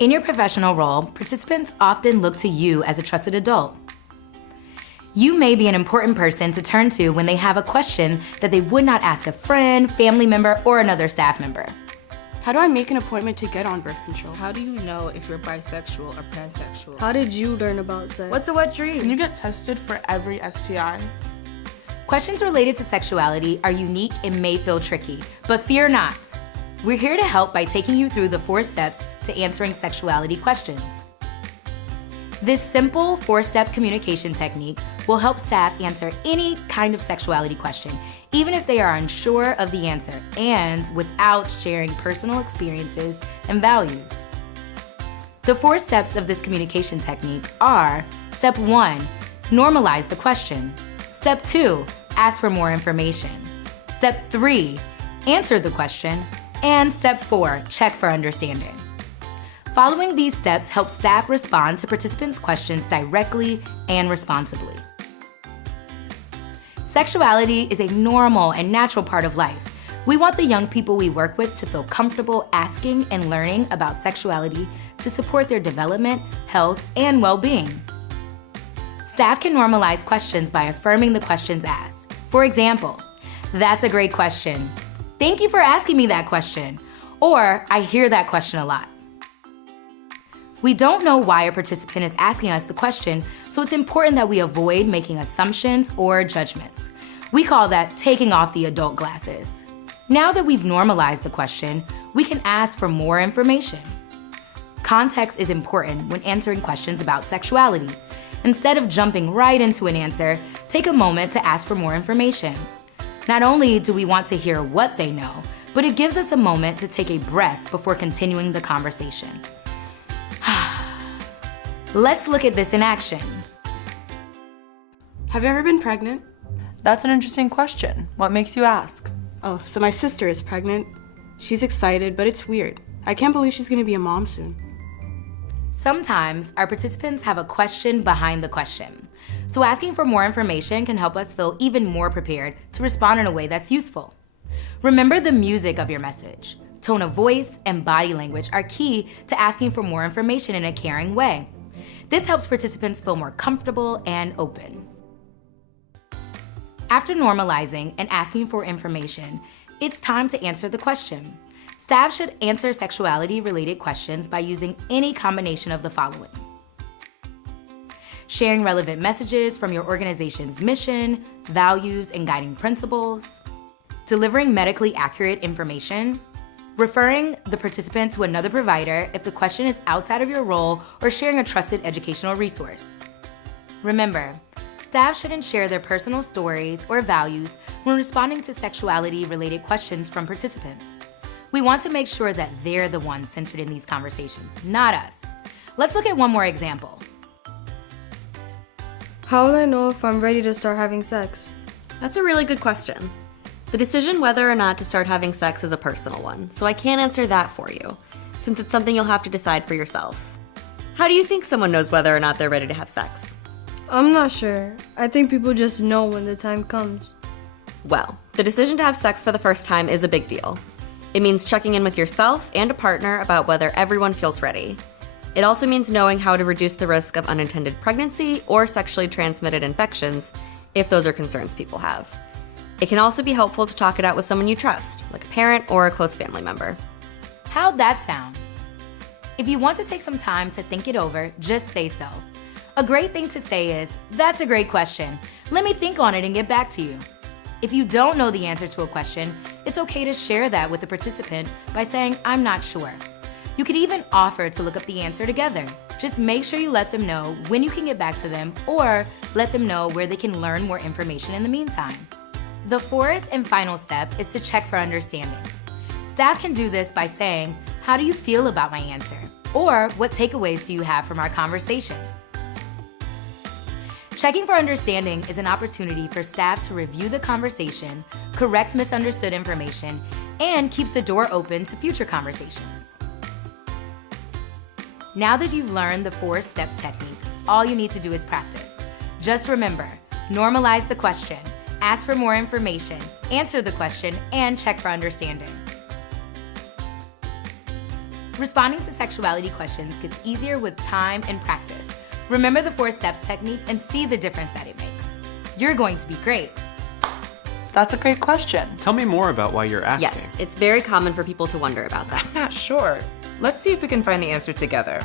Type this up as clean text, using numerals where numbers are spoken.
In your professional role, participants often look to you as a trusted adult. You may be an important person to turn to when they have a question that they would not ask a friend, family member, or another staff member. How do I make an appointment to get on birth control? How do you know if you're bisexual or pansexual? How did you learn about sex? What's a wet dream? Can you get tested for every STI? Questions related to sexuality are unique and may feel tricky, but fear not. We're here to help by taking you through the 4 steps to answering sexuality questions. This simple 4-step communication technique will help staff answer any kind of sexuality question, even if they are unsure of the answer and without sharing personal experiences and values. The 4 steps of this communication technique are: Step 1, normalize the question. Step 2, ask for more information. Step 3, answer the question. And Step 4, check for understanding. Following these steps helps staff respond to participants' questions directly and responsibly. Sexuality is a normal and natural part of life. We want the young people we work with to feel comfortable asking and learning about sexuality to support their development, health, and well-being. Staff can normalize questions by affirming the questions asked. For example, "That's a great question. Thank you for asking me that question." Or, "I hear that question a lot." We don't know why a participant is asking us the question, so it's important that we avoid making assumptions or judgments. We call that taking off the adult glasses. Now that we've normalized the question, we can ask for more information. Context is important when answering questions about sexuality. Instead of jumping right into an answer, take a moment to ask for more information. Not only do we want to hear what they know, but it gives us a moment to take a breath before continuing the conversation. Let's look at this in action. Have you ever been pregnant? That's an interesting question. What makes you ask? Oh, so my sister is pregnant. She's excited, but it's weird. I can't believe she's gonna be a mom soon. Sometimes our participants have a question behind the question. So asking for more information can help us feel even more prepared to respond in a way that's useful. Remember the music of your message. Tone of voice and body language are key to asking for more information in a caring way. This helps participants feel more comfortable and open. After normalizing and asking for information, it's time to answer the question. Staff should answer sexuality-related questions by using any combination of the following: sharing relevant messages from your organization's mission, values, and guiding principles, delivering medically accurate information, referring the participant to another provider if the question is outside of your role, or sharing a trusted educational resource. Remember, staff shouldn't share their personal stories or values when responding to sexuality-related questions from participants. We want to make sure that they're the ones centered in these conversations, not us. Let's look at one more example. How will I know if I'm ready to start having sex? That's a really good question. The decision whether or not to start having sex is a personal one, so I can't answer that for you, since it's something you'll have to decide for yourself. How do you think someone knows whether or not they're ready to have sex? I'm not sure. I think people just know when the time comes. Well, the decision to have sex for the first time is a big deal. It means checking in with yourself and a partner about whether everyone feels ready. It also means knowing how to reduce the risk of unintended pregnancy or sexually transmitted infections, if those are concerns people have. It can also be helpful to talk it out with someone you trust, like a parent or a close family member. How'd that sound? If you want to take some time to think it over, just say so. A great thing to say is, "That's a great question. Let me think on it and get back to you." If you don't know the answer to a question, it's okay to share that with a participant by saying, "I'm not sure." You could even offer to look up the answer together. Just make sure you let them know when you can get back to them, or let them know where they can learn more information in the meantime. The 4th and final step is to check for understanding. Staff can do this by saying, "How do you feel about my answer?" Or, "What takeaways do you have from our conversation?" Checking for understanding is an opportunity for staff to review the conversation, correct misunderstood information, and keeps the door open to future conversations. Now that you've learned the 4 steps technique, all you need to do is practice. Just remember, normalize the question, ask for more information, answer the question, and check for understanding. Responding to sexuality questions gets easier with time and practice. Remember the 4 steps technique and see the difference that it makes. You're going to be great. That's a great question. Tell me more about why you're asking. Yes, it's very common for people to wonder about that. Not sure. Let's see if we can find the answer together.